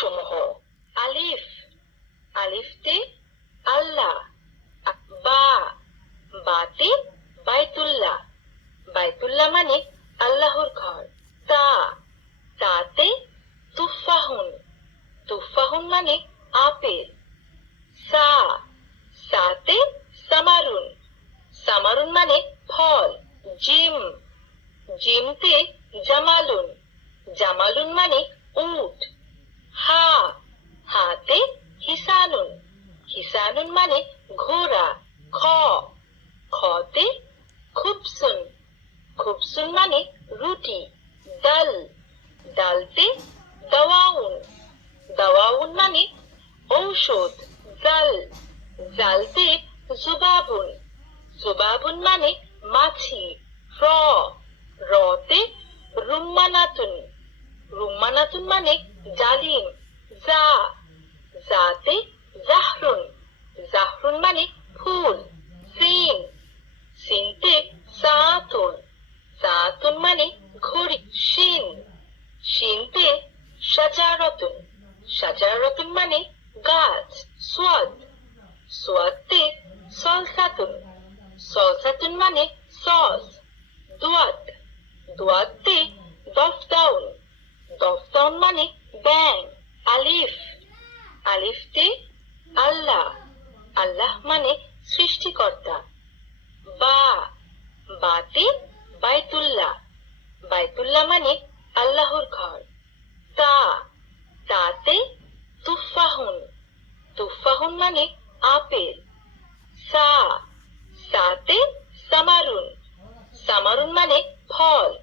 সমূহ। আলিফ, আলিফতে আল্লাহ। বা, বাতে বাইতুল্লাহ, বাইতুল্লাহ মানে আল্লাহর ঘর। তা, তাতে তুফাহুন, তুফাহুন মানে আপেল। সা, সাতে সামারুন, সামারুন মানে ফল। জিম, জিমতে জামালুন, জামালুন মানে উট। হা, হাতে হিসানুন, হিসানুন মানে ঘোড়া। খ, খতে খুবসুন, খুবসুন মানে রুটি। ডাল, ডালতে দাওয়াউন, দাওয়াউন মানে ঔষধ। জাল, জালতে জুবাবুন, জুবাবুন মানে মাছি। র, রতে রুম্মানাতুন, রুম্মানাতুন মানে জালিম। জা, জাতে জাহরুন, জাহরুন মানে ফুল। সিন, সিনতে সাতুন, সাতুন মানে ঘড়ি। শিন, শিনতে সাজারতুন, সাজারতুন মানে গাছ। সোয়াদ, সোয়াদতে সলসাতুন, সলসাতুন মানে সস। দুয়াত, দুয়াতে দফদাউন, দফদাউন মানে ব্যাং। আলিফ, আলিফতে আল্লাহ, আল্লাহ মানে সৃষ্টিকর্তা। বা, বাতে বাইতুল্লাহ, বাইতুল্লাহ মানে আল্লাহর ঘর। তা, তাতে তুফাহুন, তুফাহুন মানে আপেল। সা, সাতে সামারুন, সামারুন মানে ফল।